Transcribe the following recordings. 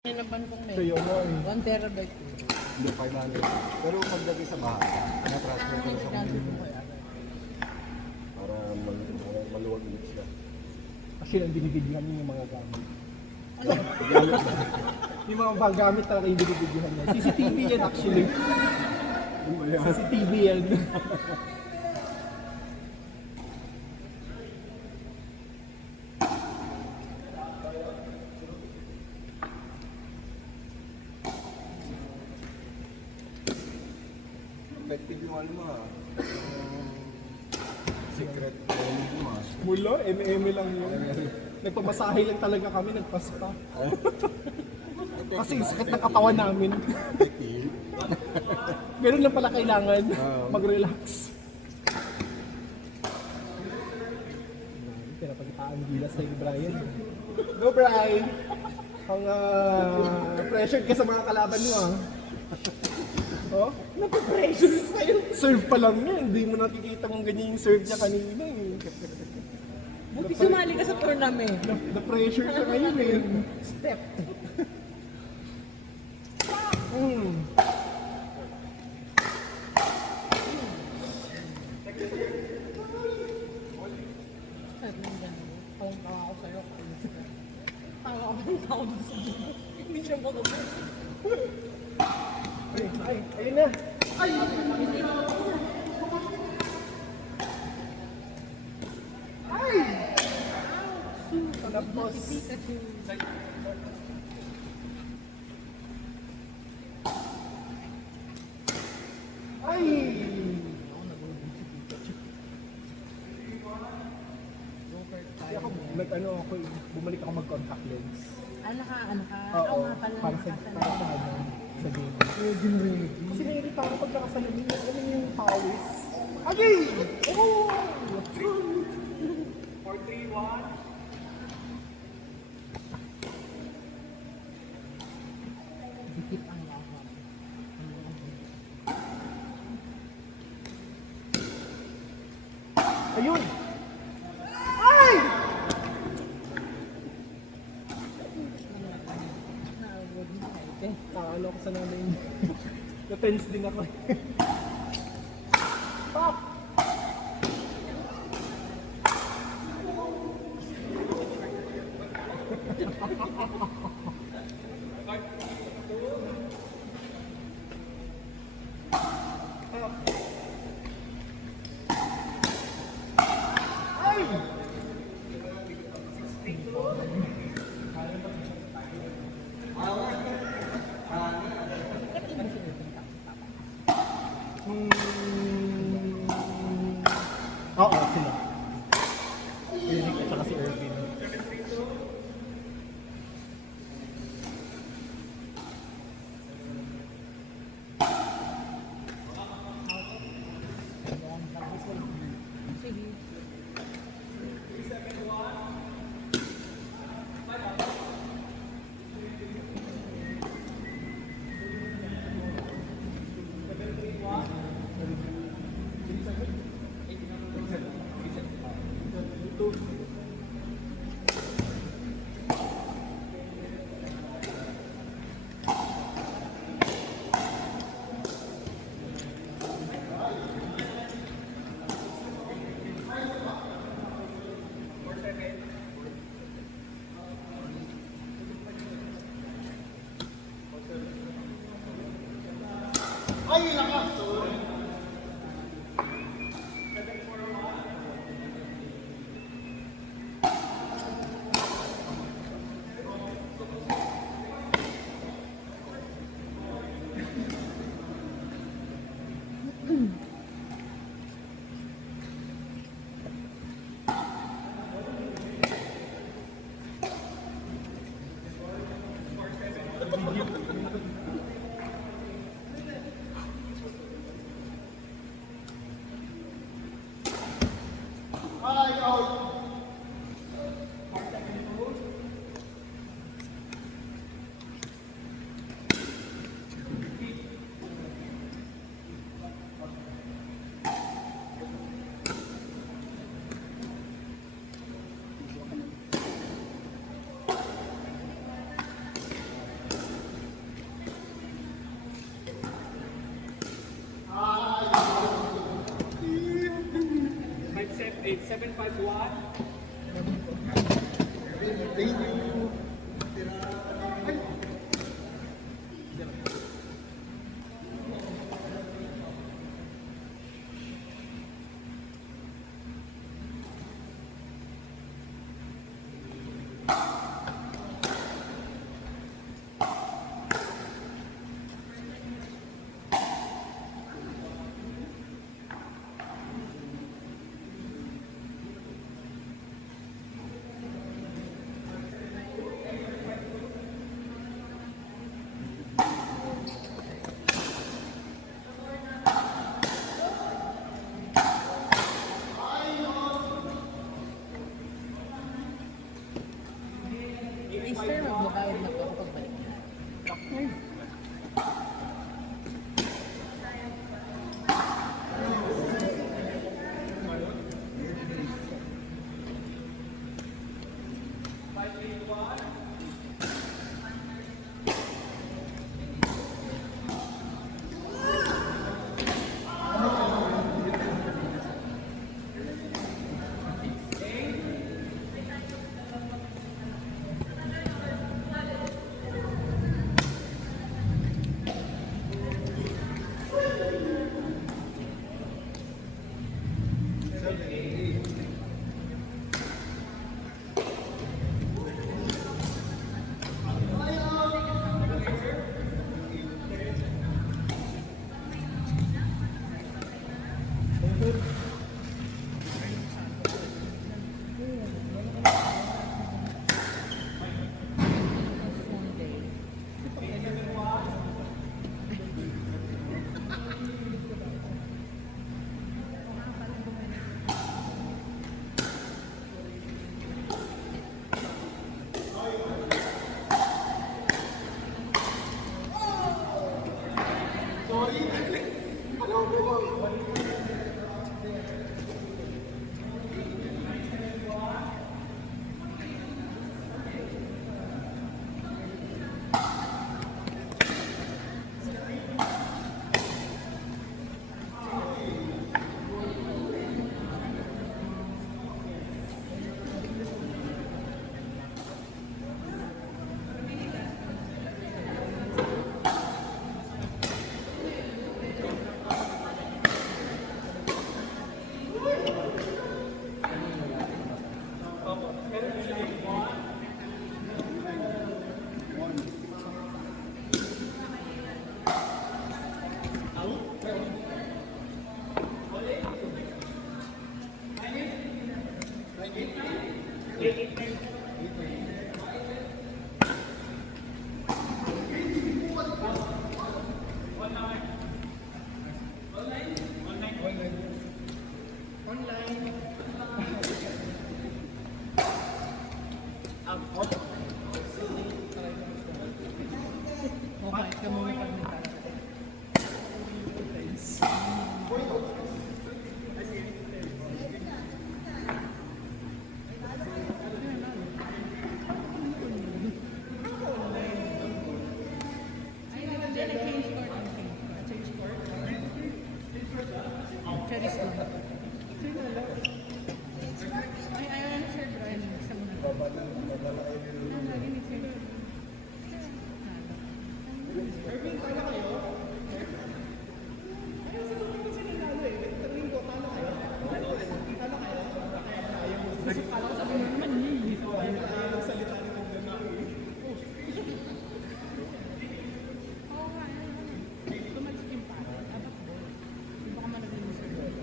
Nilaban kong So yun mo eh. 1 terabyte. Hindi, 500. Pero pagdating sa bahay, na-transfer ko na sa computer para maluwag ulit siya. Kasi nang binibigyan niya yung mga gamit. Yung mga gamit talaga yung binibigyan niya. CCTV yan actually. CCTV yan. Effective yung ano mo ah. Secret training mo ah. Mula, MM lang yun. Nagpamasahe lang talaga kami, nagpaspa. Kasi sakit ng katawan namin. Effective. Ganun lang pala kailangan. Mag-relax. Pinapagitaan gilas na yung Brian. Go Brian! Ang pressured ka sa mga kalaban mo ah. Oh, napapressure sa'yo. Serve pa lang yan. Hindi mo nakikita kung ganyan yung serve niya kanina eh. Buti sumali ka sa tournament. Na-pressure siya ngayon eh. Step. Pangka ako sa'yo. Pangka ako sa hindi siya magagal. Ay, ayun na. Ay! Ay! Tapos, ay! Nag-ano ako, bumalik ako mag-contact lens. Ano ka? Oo, nga pala. para sa ano, sa game. Kasi naiirita ako pag nakasalamin yung ano yung pawis. Agay! Oh! 4-3-1. Dikit ang lahat. Ayun! Ay! Ano ako sa namin. Na-tense din ako. Pop! Ay! Oo, sila. Eric at saka si Irvin. Sige. Ay, lakas! Ay, out! Thank you. Easter, magbabayad na po ako pagbalik. Okay, ka muna pag Cherries lang. Ay, ayaw na Sir Brian. Gusto mo na. Lagi ni Sir. Irving, tala kayo? Ayaw sa mga kasi nanalo eh. Tanungin ko, tala kayo? Tala kayo? Kaya ayaw mo. Kasi tala ko sa mga naman eh. Ayaw magsalita rin ng gano'n eh. Oo nga. Tumalis yung para. Dapat po. Hindi ba ka managin ni Sir Brian?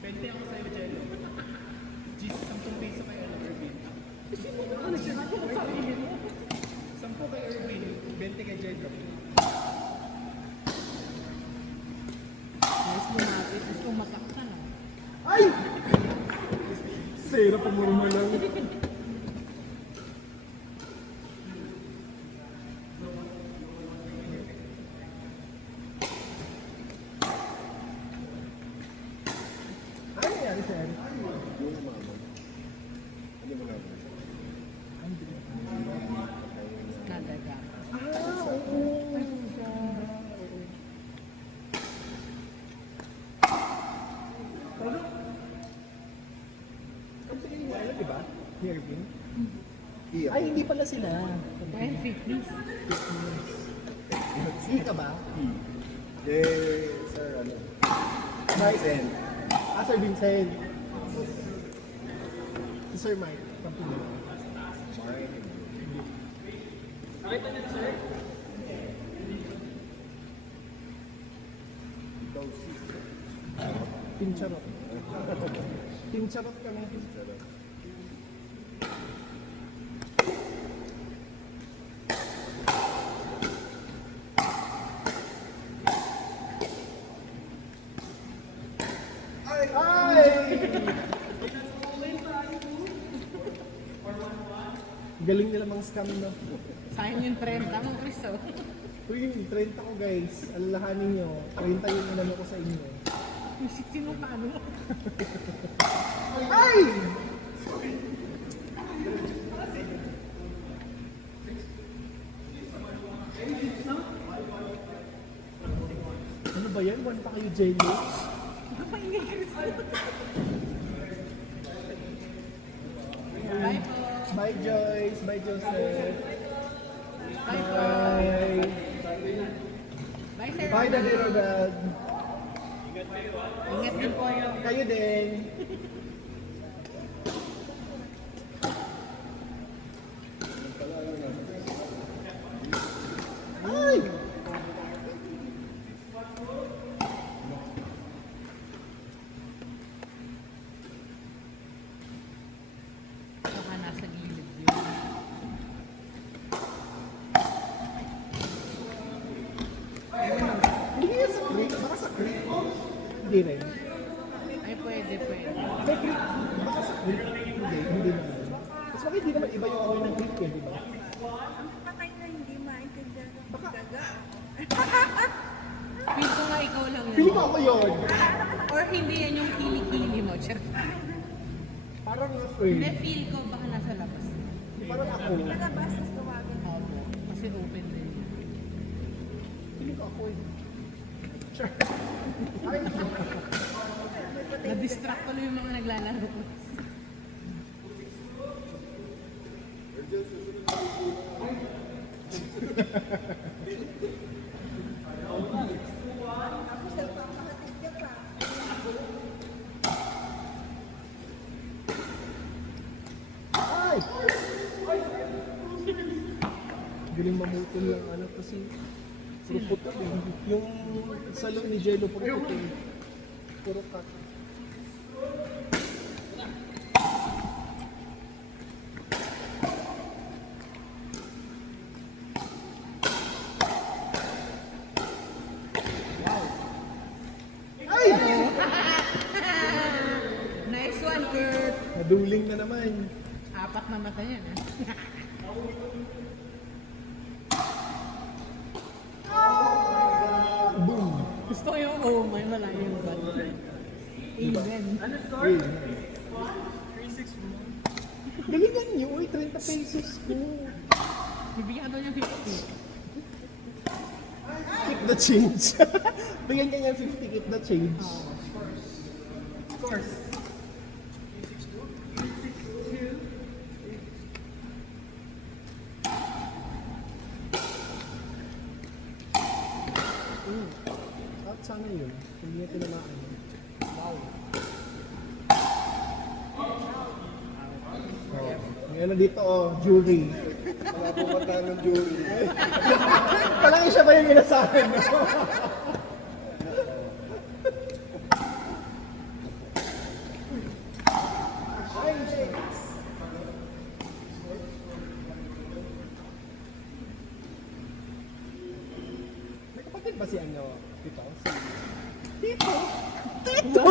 Pwede ako sa'yo, Jello. Gis, 10 peso kay Irving. Ano siya? Ano sa sarili mo? 10 kay Irving, 20 kay Jello. Guys, lumapit. Gusto kong masaktan ah. Ay! Sira, pumurma lang. Ano nangyari sa Eric? Yung umamon. Hindi mo naman. Nadaga. Ang tingin mo, alam, diba? Ni Ervin? Iya. Ay, hindi pala sila. Dahil fitness. Sige ka ba? Eh, sir, ano? Vincent. Ah, Sir Vincent. Si Sir Mike. Kampino. Ikaw si. Team Charot. Team Charot kami. Ay! Galing nila mga scam na. Sayang yung 30 mo, Chris. Oh. Uy, yung 30 ko guys, alalahanin nyo. 30 yung inano ko sa inyo. Yung shit, sino paano? Ay! Ano ba yan? One pa kayo, Jelly? Maingay, Chris. Bye po. Bye, Joyce. Bye, Joseph. Bye po. Bye. Bye, sir. Bye, Daddy Rodad. Ingat din po kayo. Kayo din. Ay! Baka nasa gilid yun. Hindi yan sa creek. Baka sa creek. Hindi rin. Ay, pwede, pwede. May creek. Baka sa creek. Hindi naman. Mas bakit hindi naman iba yung amoy ng creek yun, di ba? Patay na hindi maintindihan ng daga. Feel ko nga ikaw lang yun. Feeling ko ako yun. Or hindi yan yung kili-kili mo. Char. Parang Hindi, afraid. feel ko baka nasa labas. Parang ako. Nalabas sa tawagan. Opo. Kasi open din. Feeling ko ako eh. Sure. Ay, Na-distract ko lang yung mga naglalaro ko. ay! Galing mamutol yung ano kasi puro puto eh. Yung salon ni Jello puro puto eh. Puro cut. Ay! Nice one, Kurt. Naduling na naman. Apat na mata yan, eh. Boom! Gusto ko yung oh, may wala yung bad. Even. Wait. Galingan niyo, uy, 30 pesos ko. Bibigyan ka daw niya 50. Keep the change. Bigyan ka niya 50, keep the change. Of course. At sana yun. Hindi niya tinamaan. Wow. Oh, ngayon dito oh, jury. Wala po mata ng jury. Parang siya ba yung inasahan mo? Ay, shit. May kapatid ba si ano? Tito? Tito? Tito?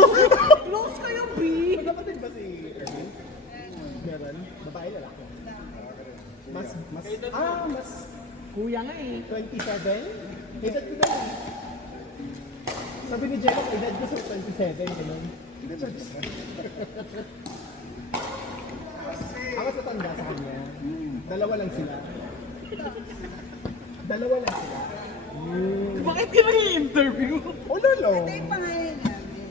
Close kayo, B! May kapatid ba si Erwin? naman? Babae lalaki? Mas, Kuya nga eh. 27? Edad ko daw. Sabi ni Jello, edad ko sa 27, gano'n. Ako sa tanda sa kanya. Dalawa lang sila. Dalawa lang sila. Bakit ka nag-i-interview? O lolo! Ito yung pangalan namin.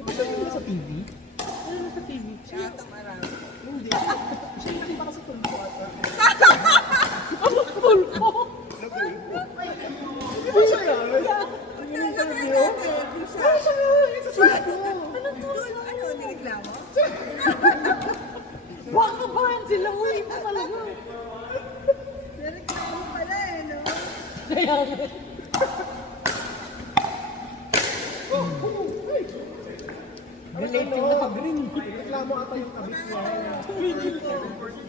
Ito ba yung sa TV? Ano sa TV? Chato marami. Hindi. Siya yung nakita ko sa tulpo ata. Ano tulpo? Di ba siya yun? Yung interview? Ah, siya yun! Sa tulpo! Ano, nireklamo? Baka bahan sila mo ito talaga. Nireklamo pala eh, no? Kaya nga. Relating na pag-green. Reklamo ata yung kabit niya.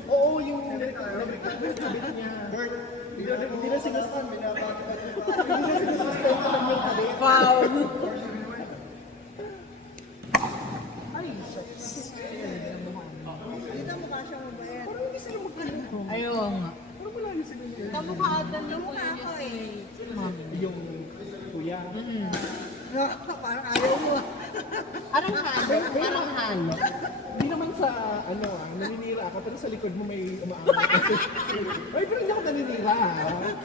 Oo, yung kabit niya. Hindi na sinastan. Hindi na sinastan ka lang yung kabit. Wow. Dito mukha siya mabait. Parang hindi sila magkano. Ayun nga. Parang wala niya sila niya. Kamukhaan ng Mukha kuya ko si eh. Mami. Yung kuya. Parang ayaw mo. Anong halo? Anong halo? Hindi naman sa ano naninira ka pero sa likod mo may umaangat kasi. Ay, pero hindi ako naninira ha.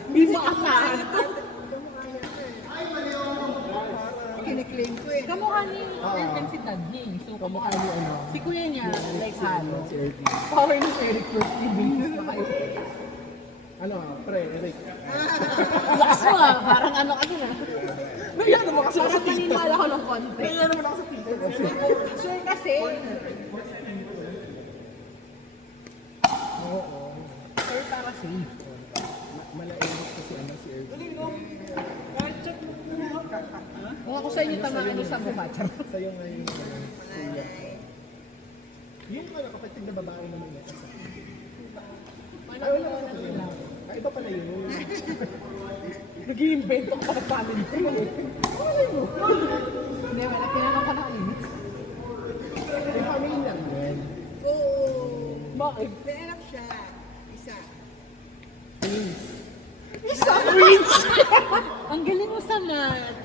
Hindi maasahan. Kiniklaim ko eh. Kamukha ni Erwin si Dad niya eh. So kamukha ni ano. Si kuya niya, like halo. Si Erky. Power ni Eric first TV. Ano, pre, Eric. Lakas mo ah. Parang ano ka na. Naiyan naman kasi ako sa Parang tito. naninala ko ng konti. Naiyan naman ako sa tito. Sure kasi. Oo. Sure para safe. Malainit kasi ano si Erky. Kung ako sa inyo tamaan niyo sa mukha. Sa'yo nga yung kuya. Yung ano, kapatid na babae naman niya. Ay, wala ka kapatid na. Ay, iba pala yun. Nag-i-invento ka ng family tree eh. Hindi, wala. Tinanong ka na kalimit. May family lang din. Oo. Bakit? May anak siya. Isa. Twins. Isa twins! Ang galing mo sa math.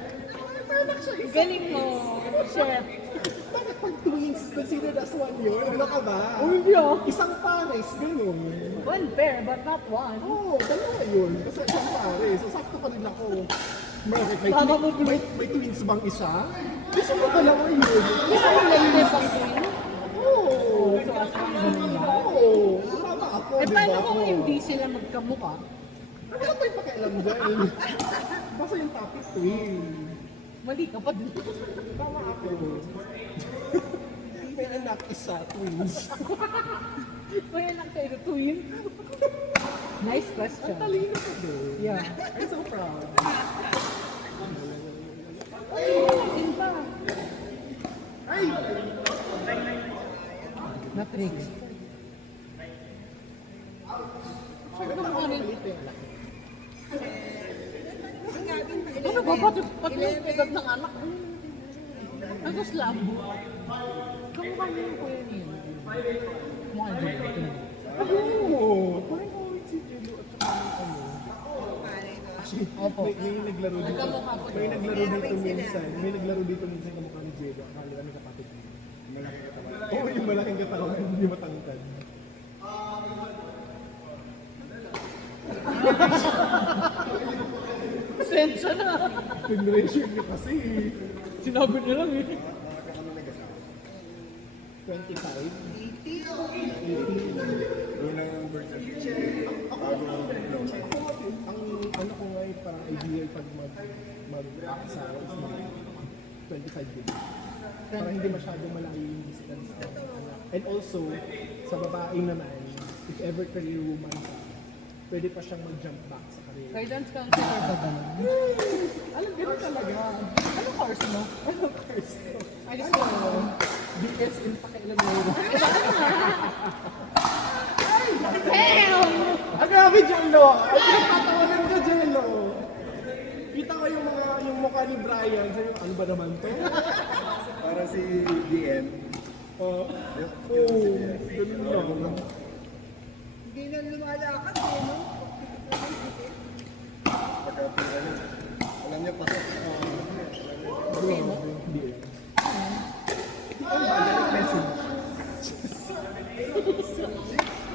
Galing mo, chef. Bakit pag twins considered as one yun? Ano ka ba? Hindi ah. Isang pares, ganun. One pair, but not one. Oo, dalawa yun. Kasi isang pares. So, sakto pa rin ako. Bakit? Tama mo, bro. May twins bang isa? Gusto ko dalawa yun. Gusto mo lang din pang twin? Oo. So, asang ganun ba? Oo. Tama ako, Eh, di paano ba? kung Oo. hindi sila magkamukha? Ano ba yung pakialam dyan? Basta yung topic twin. Mali ka pa din. Tama ako. May anak isa, twins. Kaya lang kayo twin. Nice Ang question. talino ko doon. Yeah. I'm so proud. Din pa. Ay! Matrix. Ano mo ano? Ano ba? Ba't yung edad ng anak? Ano slam? Kamukha niyo yung kuya niyo. Kamukha niyo. Oo! Parang ko si Jello at saka yung ano. Opo. May naglaro dito. Nagkamukha po. May naglaro dito minsan. May naglaro dito minsan kamukha ni Jello. Akala kami kapatid. Malaking katawan. Oo, yung malaking katawan. Hindi matangkad. Sensya na. Pinressure niyo kasi. Sinabi niyo lang eh. 25. Unang birth certificate. Ako, ang ano ko nga parang ideal pag mag-asawa is mag 25 din. Para hindi masyadong malayo yung distance. And also, sa babae naman, if ever career woman ka, pwede pa siyang mag-jump back sa career. Guidance counselor ba ba? Alam, gano'n talaga. Ano course mo? Ano course ko? I just know. BS in pakialam mo. Damn! Ah, grabe, Jello! Ay, pinagtatawanan ka, Jello! Kita ko yung mukha ni Brian. Sabi ko, ano ba naman to? Para si DM. Oo, ganun lang. Hindi na lumalakad eh, no? Pagka ano, alam niya pasok. Hindi. Ang bagal ng message.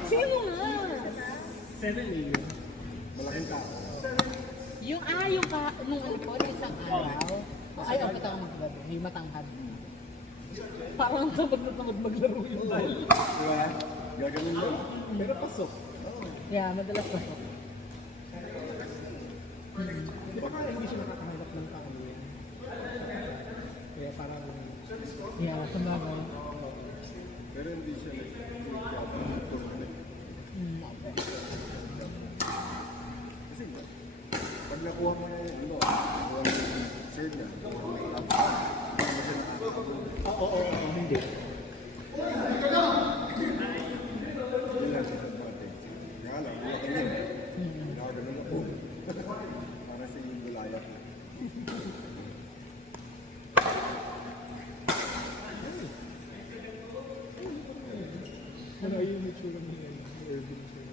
Sino nga? 7 a.m. Malaking tao. Yung nung ano po, nung isang araw. Ay, ang matang magagabi. Yung matanghad. Parang tamad na tamad maglaro yung ball. Diba? Gaganon lang. Pero pasok. Kaya madalas pa po. Di ba kaya hindi siya nakakahanap ng tao niya? Kaya parang... Yeah, sa bagay. Pero hindi siya nag-tournament. Kasi pag nakuha mo yung ano, nakuha mo yung share niya, Oo, hindi. yun lang siya dati. Kaya lang, matalim. Nakaganon ako. Para sa yung gulaya ko. Ano yung itsura ni Irvin siya?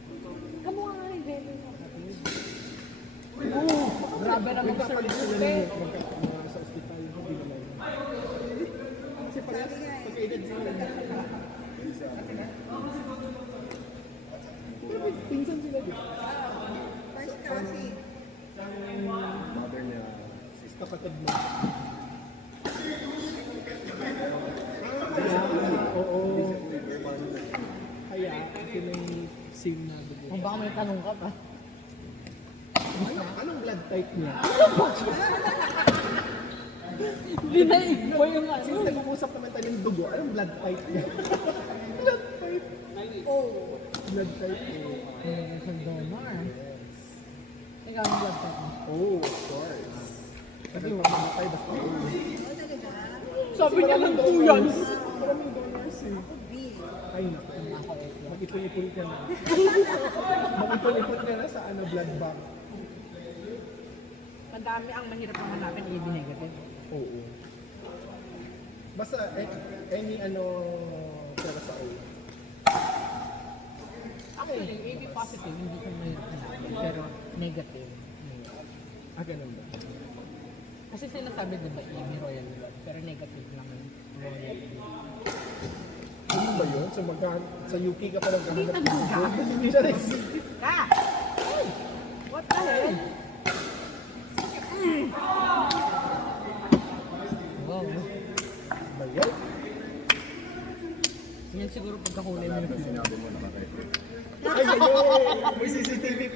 Kamukha nga rin, Bebe. Oo, grabe naman sa Nagkakalit sila Bebe. mga sa ospital, hindi naman. Kasi parehas, pag-edad sila. Pero pinsan sila din. First kasi, Mother niya, sister. Kapatid mo. Kaya, oo. Kaya, kasi may same na dugo. Kung baka may tanong ka pa. Anong blood type niya? Linaig mo yung ano. Since nag-uusap naman tayo ng dugo, anong blood type niya? Blood type? Blood type O. Sa donor. Ikaw ang blood type mo. Oh, of course. Kasi mamamatay basta O. Sabi niya lang 2 yan. Maraming donors eh. Ay, naku. Ako eh. Mag-ipon-ipon ka na. Mag-ipon-ipon ka na sa ano, blood bank. Madami ang mahirap ang hanapin AB negative. Oo. Basta, any ano, para sa O. Actually, AB positive, hindi ko mahirap hanapin. Pero negative. Ganun ba? Kasi sinasabi diba AB royal blood, pero negative lang yung royal blood. Ano ba yun? So, sa UK ka pa lang Hindi kahanap tanong ka. Hindi siya rin. Ka! What the hell? Wow. Ba yun? Yan siguro pagkakulay mo Lahat yung na sinabi mo nakaka-effect. Ay, ayun! May CCTV